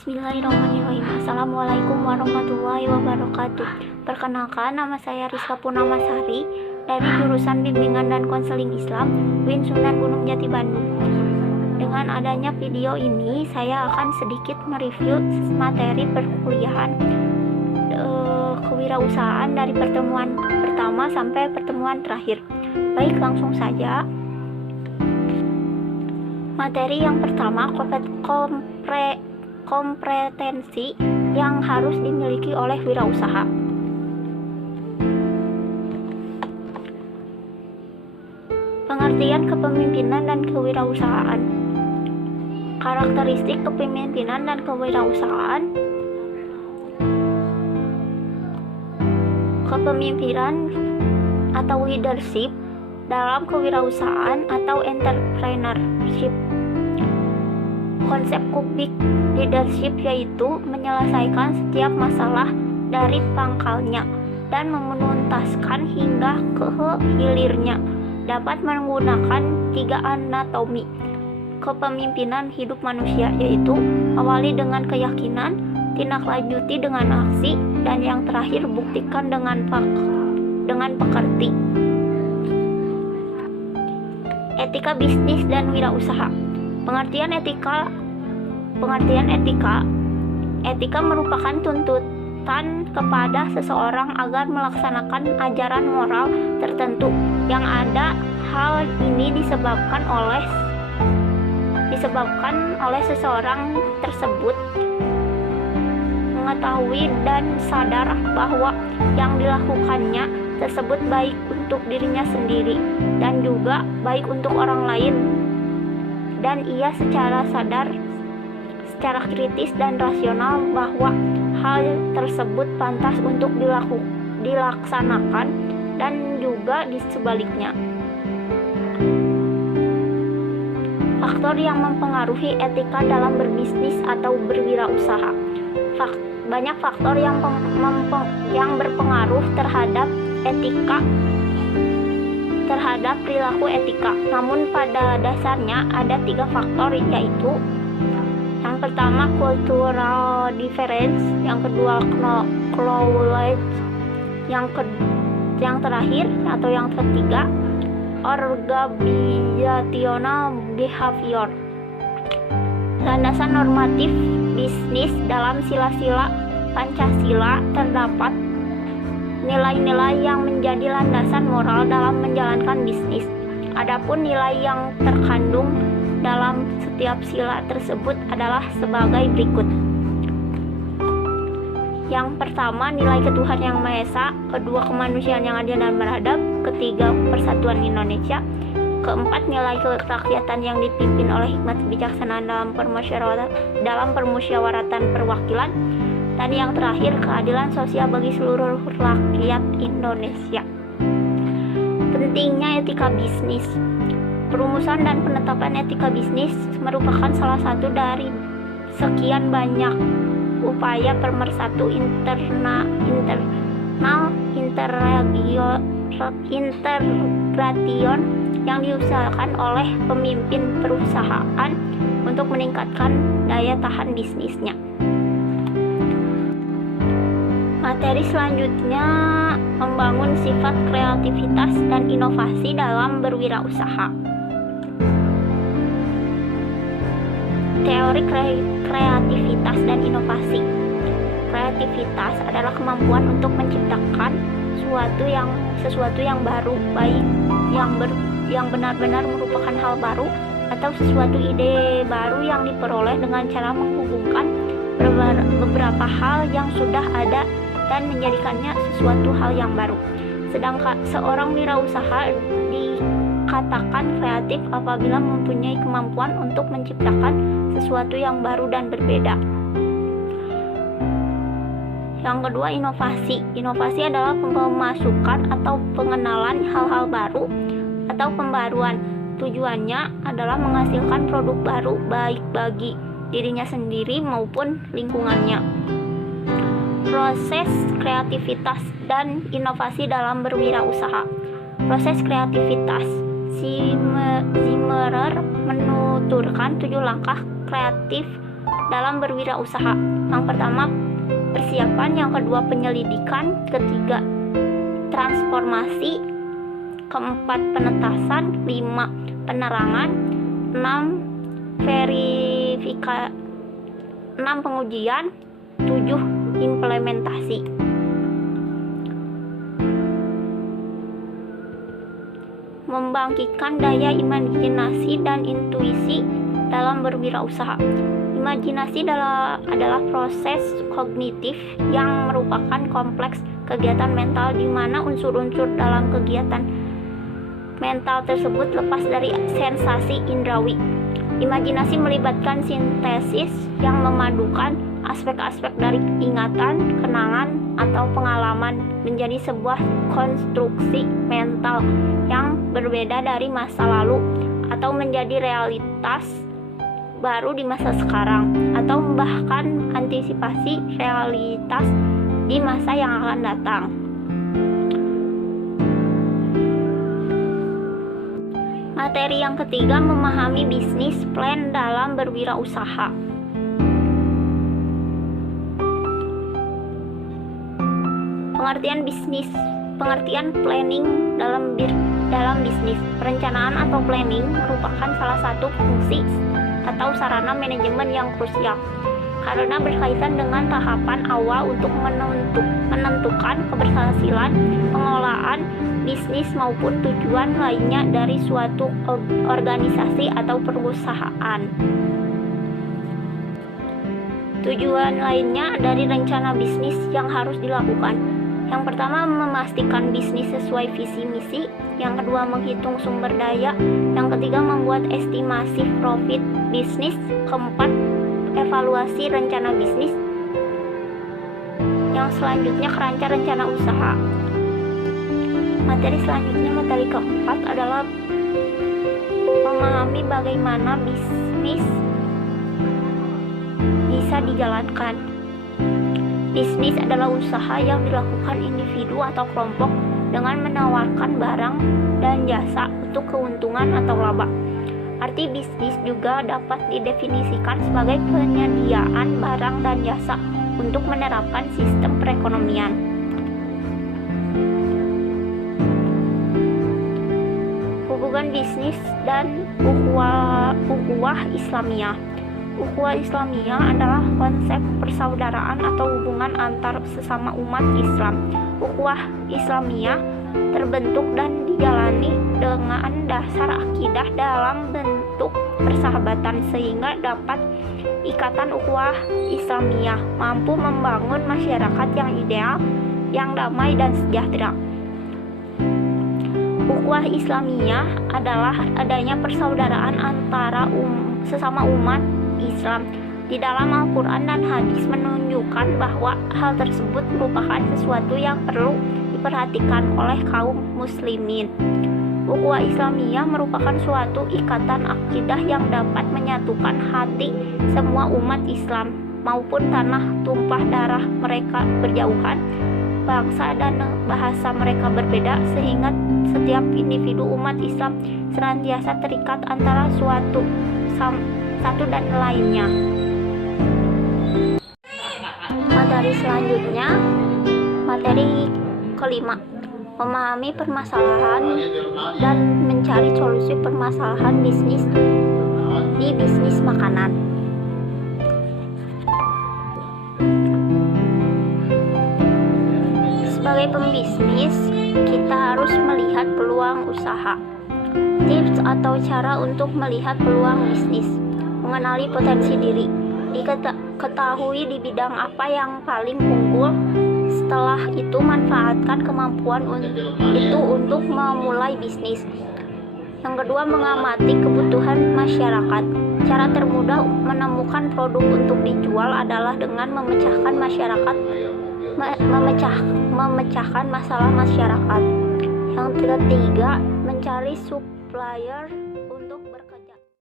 Bismillahirrahmanirrahim. Assalamualaikum warahmatullahi wabarakatuh. Perkenalkan, nama saya Rizka Purnamasari dari jurusan Bimbingan dan Konseling Islam UIN Sunan Gunung Jati Bandung. Dengan adanya video ini, saya akan sedikit mereview materi perkuliahan kewirausahaan dari pertemuan pertama sampai pertemuan terakhir. Baik, langsung saja. Materi yang pertama, kompetensi yang harus dimiliki oleh wirausaha. Pengertian kepemimpinan dan kewirausahaan. Karakteristik kepemimpinan dan kewirausahaan. Kepemimpinan atau leadership dalam kewirausahaan atau entrepreneurship. Konsep kubik leadership yaitu menyelesaikan setiap masalah dari pangkalnya dan menuntaskan hingga ke hilirnya. Dapat menggunakan 3 anatomi kepemimpinan hidup manusia, yaitu awali dengan keyakinan, tindak lanjuti dengan aksi, dan yang terakhir buktikan dengan pekerti. Etika bisnis dan wirausaha. Pengertian etika merupakan tuntutan kepada seseorang agar melaksanakan ajaran moral tertentu yang ada. Hal ini disebabkan oleh seseorang tersebut mengetahui dan sadar bahwa yang dilakukannya tersebut baik untuk dirinya sendiri dan juga baik untuk orang lain, dan ia secara sadar, secara kritis dan rasional bahwa hal tersebut pantas untuk dilaksanakan dan juga di sebaliknya. Faktor yang mempengaruhi etika dalam berbisnis atau berwirausaha. Banyak faktor yang berpengaruh terhadap perilaku etika. Namun pada dasarnya ada 3 faktor, yaitu yang pertama cultural difference, yang kedua knowledge, yang terakhir atau yang ketiga organizational behavior. Landasan normatif bisnis. Dalam sila-sila Pancasila terdapat nilai-nilai yang menjadi landasan moral dalam menjalankan bisnis. Adapun nilai yang terkandung dalam setiap sila tersebut adalah sebagai berikut. Yang pertama, nilai ketuhanan yang Maha Esa. Kedua, kemanusiaan yang adil dan beradab. Ketiga, persatuan Indonesia. Keempat, nilai kerakyatan yang dipimpin oleh hikmat kebijaksanaan dalam permusyawaratan perwakilan. Dan yang terakhir, keadilan sosial bagi seluruh rakyat Indonesia. Pentingnya etika bisnis. Perumusan dan penetapan etika bisnis merupakan salah satu dari sekian banyak upaya pemersatu integration yang diusahakan oleh pemimpin perusahaan untuk meningkatkan daya tahan bisnisnya. Materi selanjutnya, membangun sifat kreativitas dan inovasi dalam berwirausaha. Teori kreativitas dan inovasi. Kreativitas adalah kemampuan untuk menciptakan sesuatu yang baru, baik yang benar-benar merupakan hal baru atau sesuatu ide baru yang diperoleh dengan cara menghubungkan beberapa hal yang sudah ada dan menjadikannya sesuatu hal yang baru. Sedangkan seorang wirausaha dikatakan kreatif apabila mempunyai kemampuan untuk menciptakan sesuatu yang baru dan berbeda. Yang kedua, inovasi. Inovasi adalah pemasukan atau pengenalan hal-hal baru atau pembaruan. Tujuannya adalah menghasilkan produk baru baik bagi dirinya sendiri maupun lingkungannya. Proses kreativitas dan inovasi dalam berwirausaha. Proses kreativitas. Zimmerer menuturkan 7 langkah kreatif dalam berwirausaha. Yang pertama, persiapan. Yang kedua, penyelidikan. Ketiga, transformasi. Keempat, penetasan. 5, penerangan. 6, verifika. 6, pengujian. 7, implementasi. Membangkitkan daya imajinasi dan intuisi dalam berwirausaha. Imajinasi adalah proses kognitif yang merupakan kompleks kegiatan mental di mana unsur-unsur dalam kegiatan mental tersebut lepas dari sensasi indrawi. Imajinasi melibatkan sintesis yang memadukan aspek-aspek dari ingatan, kenangan, atau pengalaman menjadi sebuah konstruksi mental yang berbeda dari masa lalu atau menjadi realitas baru di masa sekarang, atau bahkan antisipasi realitas di masa yang akan datang. Materi yang ketiga, memahami bisnis plan dalam berwirausaha. Pengertian planning dalam bisnis. Perencanaan atau planning merupakan salah satu fungsi atau sarana manajemen yang krusial karena berkaitan dengan tahapan awal untuk menentukan keberhasilan pengelolaan bisnis maupun tujuan lainnya dari suatu organisasi atau perusahaan. Tujuan lainnya dari rencana bisnis yang harus dilakukan. Yang pertama, memastikan bisnis sesuai visi misi. Yang kedua, menghitung sumber daya. Yang ketiga, membuat estimasi profit bisnis. Keempat, evaluasi rencana bisnis. Yang selanjutnya, keranca rencana usaha. Materi selanjutnya, materi keempat adalah memahami bagaimana bisnis bisa dijalankan. Bisnis adalah usaha yang dilakukan individu atau kelompok dengan menawarkan barang dan jasa untuk keuntungan atau laba. Arti bisnis juga dapat didefinisikan sebagai penyediaan barang dan jasa untuk menerapkan sistem perekonomian. Hubungan bisnis dan ukhuwah Islamiyah. Ukhuwah Islamiyah adalah konsep persaudaraan atau hubungan antar sesama umat Islam. Ukhuwah Islamiyah terbentuk dan dijalani dengan dasar akidah dalam bentuk persahabatan, sehingga dapat ikatan ukhuwah Islamiyah mampu membangun masyarakat yang ideal, yang damai dan sejahtera. Ukhuwah Islamiyah adalah adanya persaudaraan antara sesama umat Islam. Di dalam Al-Quran dan hadis menunjukkan bahwa hal tersebut merupakan sesuatu yang perlu diperhatikan oleh kaum muslimin. Ukhuwah Islamiyah merupakan suatu ikatan akidah yang dapat menyatukan hati semua umat Islam maupun tanah tumpah darah mereka berjauhan, bangsa dan bahasa mereka berbeda, sehingga setiap individu umat Islam senantiasa terikat antara satu dan lainnya. Materi selanjutnya, materi kelima, memahami permasalahan dan mencari solusi permasalahan bisnis di bisnis makanan. Sebagai pembisnis, kita harus melihat peluang usaha. Tips atau cara untuk melihat peluang bisnis: mengenali potensi diri, diketahui di bidang apa yang paling unggul. Setelah itu, manfaatkan kemampuan itu untuk memulai bisnis. Yang kedua, mengamati kebutuhan masyarakat. Cara termudah menemukan produk untuk dijual adalah dengan memecahkan masalah masyarakat. Yang ketiga, mencari supplier